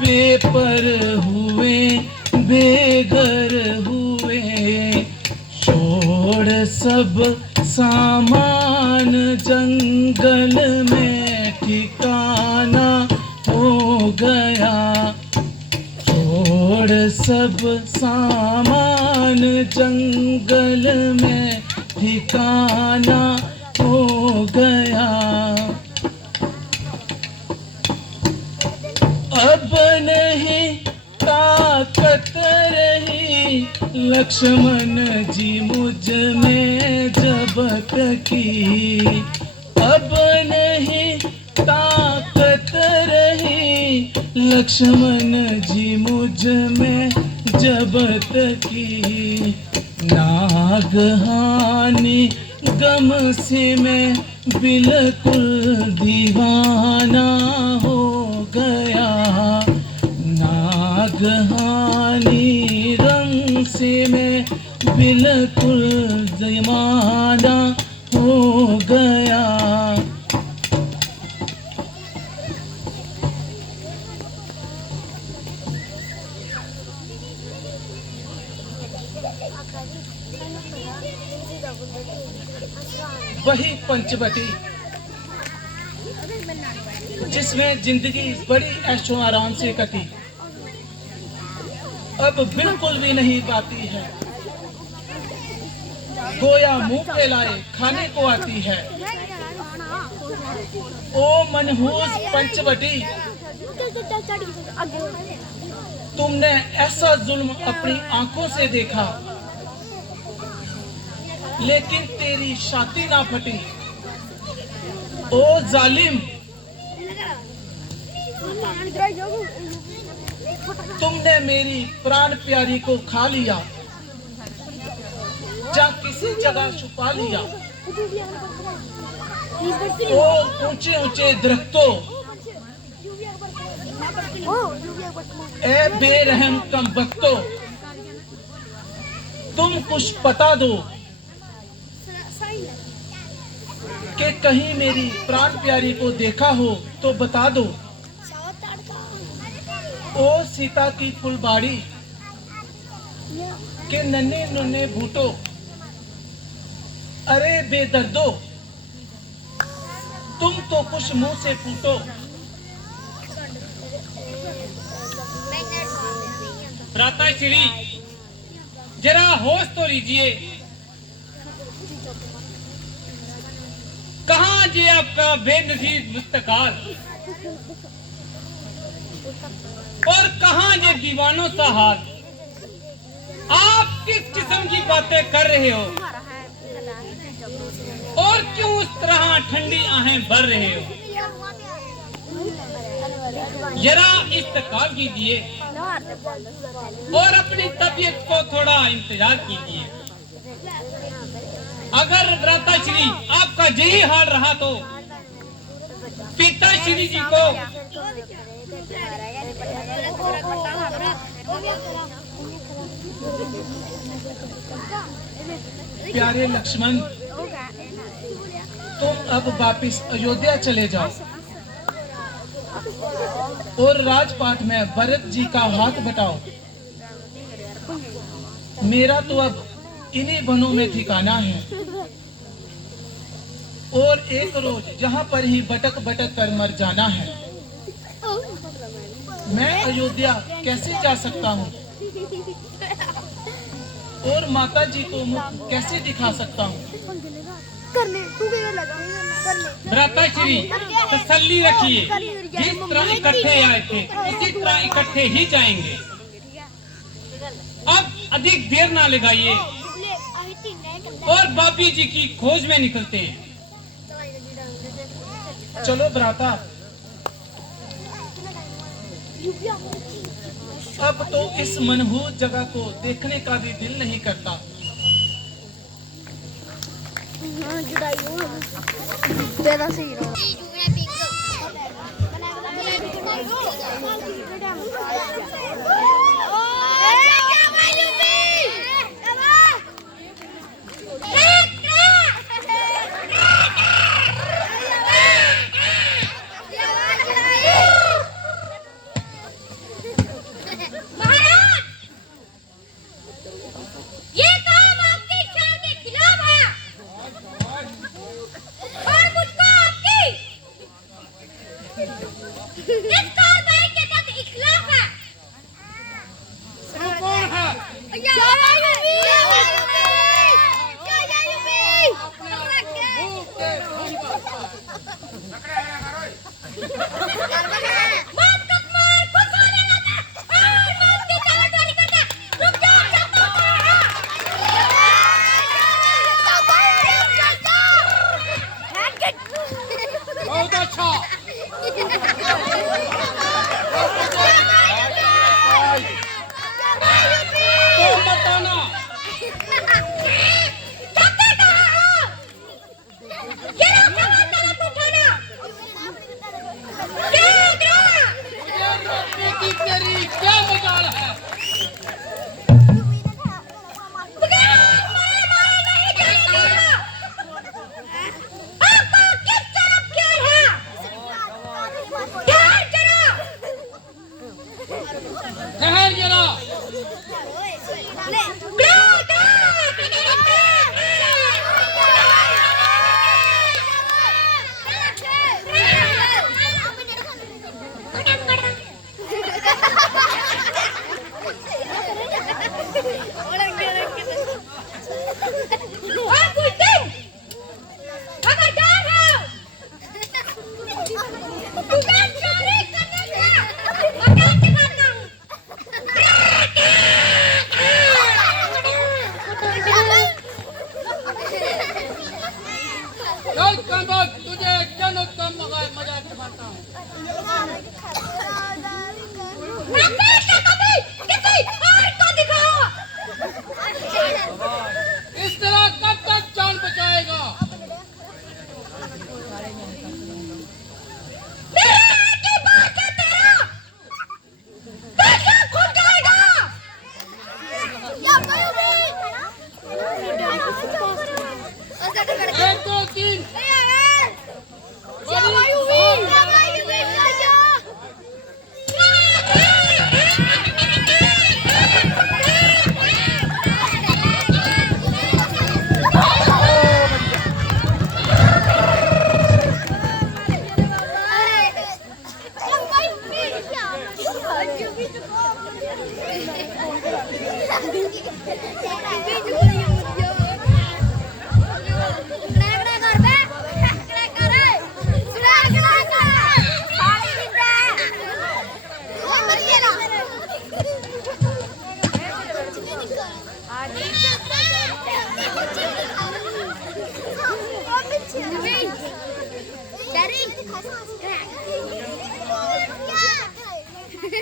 बेपर हुए, बेघर हुए, छोड़ सब सामान जंगल में ठिकाना हो गया, छोड़ सब सामान जंगल में ठिकाना हो गया, अब नहीं ताकत रही लक्ष्मण जी मुझ में जब की, अब नहीं ताकत रही लक्ष्मण जी मुझ में जब की, नागहानी गम से मैं बिल्कुल दीवाना हो गया, नागहानी रंग से मैं बिल्कुल दीवाना हो गया, वही पंचवटी जिसमें जिंदगी बड़ी ऐशो आराम से कटी, अब बिल्कुल भी नहीं पाती है। गोया मुंह पे लाए खाने को आती है। ओ मनहूस पंचवटी, तुमने ऐसा जुल्म अपनी आंखों से देखा, लेकिन तेरी छाती ना फटी। ओ जालिम, तुमने मेरी प्राण प्यारी को खा लिया, जा किसी जगह छुपा लिया। ओ ऊंचे ऊंचे दरख्तों, ए बेरहम कम बख्तों, तुम कुछ पता दो कि कहीं मेरी प्राण प्यारी को देखा हो तो बता दो। ओ सीता की फुलबाड़ी के नन्हे नुन्हे बूटो, अरे बेदर्दो, तुम तो कुछ मुंह से फूटो। भ्राता श्री, जरा होश तो लीजिए। कहाँ जी आपका बेनजीर मुस्तकाल, और कहाँ ये दीवानों सा हाल। आप किस किस्म की बातें कर रहे हो, और क्यों उस तरह ठंडी आहें भर रहे हो। जरा इस्तकाल कीजिए और अपनी तबीयत को थोड़ा इंतजार कीजिए। अगर भ्राताश्री आपका यही हाल रहा तो पिताश्री जी को प्यारे लक्ष्मण, तुम अब वापिस अयोध्या चले जाओ और राजपाट में भरत जी का हाथ बटाओ। मेरा तो अब इन्हीं वनों में ठिकाना है, और एक रोज जहाँ पर ही भटक भटक कर मर जाना है। मैं अयोध्या कैसे जा सकता हूँ, और माता जी को मुख कैसे दिखा सकता हूँ। भ्राताश्री तसल्ली रखिए, जिस तरह इकट्ठे आए थे इसी तरह इकट्ठे ही जाएंगे। अब अधिक देर ना लगाइए और बाबी जी की खोज में निकलते हैं। चलो भ्राता, अब तो इस मनहूस जगह को देखने का भी दिल नहीं करता। तेरा सही रहा। बहुत अच्छा। तो बताना तेरी क्या मजाल है। ठहर जरा।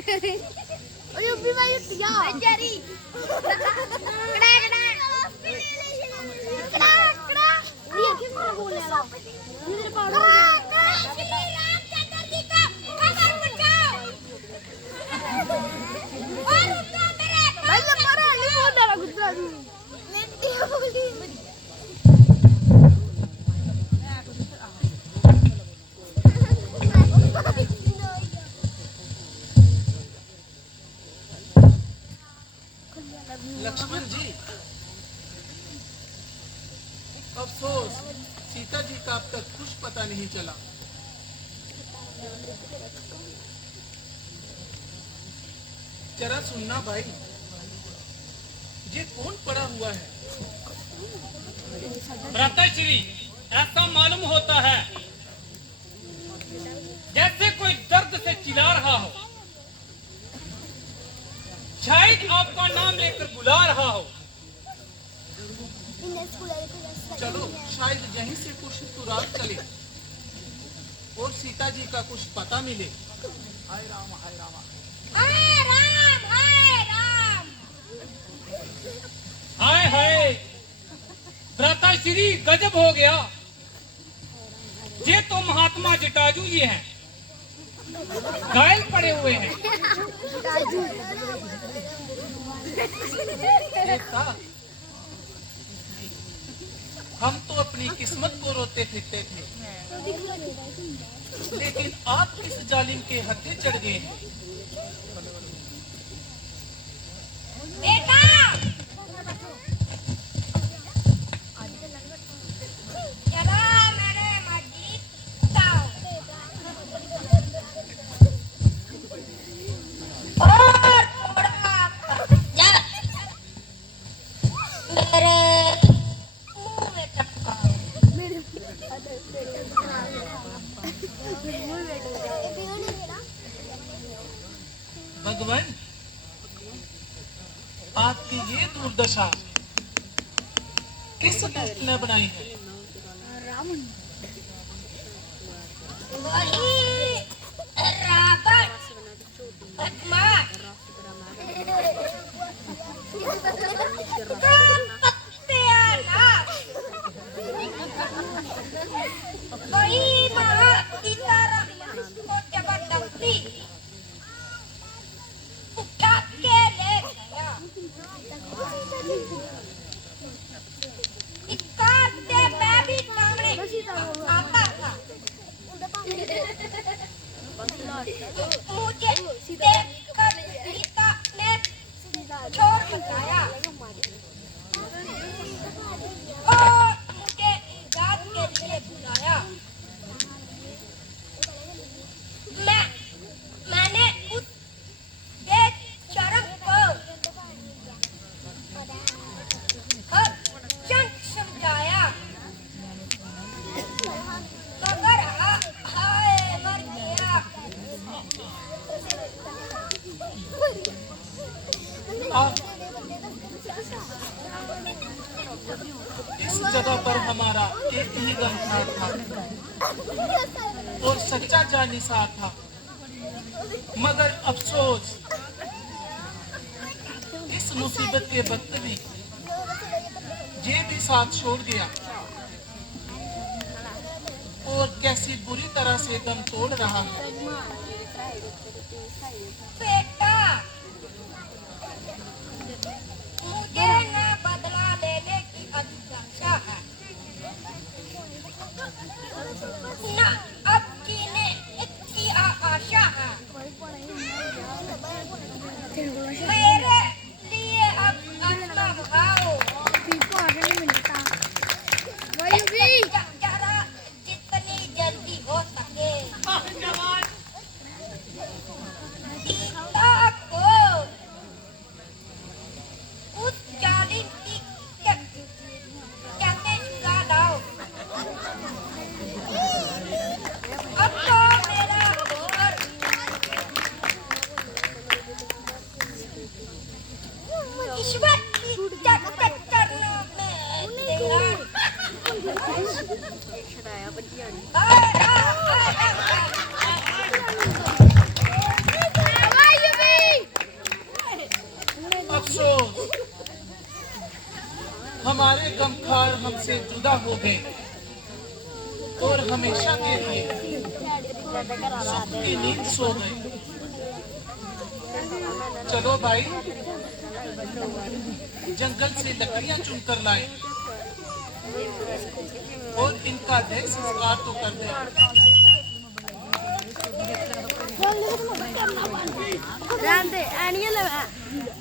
अरे अभी भाई क्या जेरी कड़ा कड़ा कड़ा कड़ा ये किस तरह बोले रहा मेरे पास श्री रामचंद्र जी का खबर पहुंचाओ और उनको मेरे भाई मारा नहीं बोल रहा गुजराती मैं बोली लक्ष्मण जी, अफसोस सीता जी का अब तक कुछ पता नहीं चला। जरा सुनना भाई, ये कौन पड़ा हुआ है? भ्राताश्री, ऐसा मालूम होता है जैसे कोई दर्द से चिल्ला रहा हो, शायद आपका नाम लेकर बुला रहा हो। चलो शायद यहीं से कुछ सुराग चले और सीता जी का कुछ पता मिले। हाय राम हाय राम। हाय राम हाय राम हाय हाय, भ्राताश्री गजब हो गया। ये तो महात्मा जटाजू जी हैं, घायल पड़े हुए हैं। देखा, हम तो अपनी किस्मत को रोते फिरते थे, लेकिन आप किस जालिम के हत्थे चढ़ गए हैं? बेटा चला मेरे मस्जिद जाओ और थोड़ा जा मेरे मुंह में टपकाओ भगवान, आपकी ये दुर्दशा किस दुष्ट ने बनाई है? वही रावण बदमाश वही महापिता को जबरदस्ती उठा के ले गया। इसका से मैं भी सामने आता था। मुझे देखकर सीता ने छोड़ बताया और मुझे इजाज़त के लिए बुलाया। मैंने उस बेशरम को हर क्षण समझाया, मगर हाय मर गया। इस जगह पर हमारा एक ही गमछाड़ था और सच्चा जानिसार था, मगर अफसोस इस मुसीबत के वक्त भी ये भी साथ छोड़ गया और कैसी बुरी तरह से दम तोड़ रहा है। बेटा मुझे न बदला लेने की अभिलाषा है, न अब जीने की आशा है। मेरे लिए अब आत्मा भाव जरा जितनी जल्दी हो सके सीता को उस जालिम की कैसे छुड़ा लाओ। अब तो हमसे जुदा हो गए और हमेशा के लिए सुख की नींद सो गए। चलो भाई, जंगल से लकड़ियां चुनकर लाए और इनका देह संस्कार तो कर दे। रहने दे, ऐ नहीं है लगा।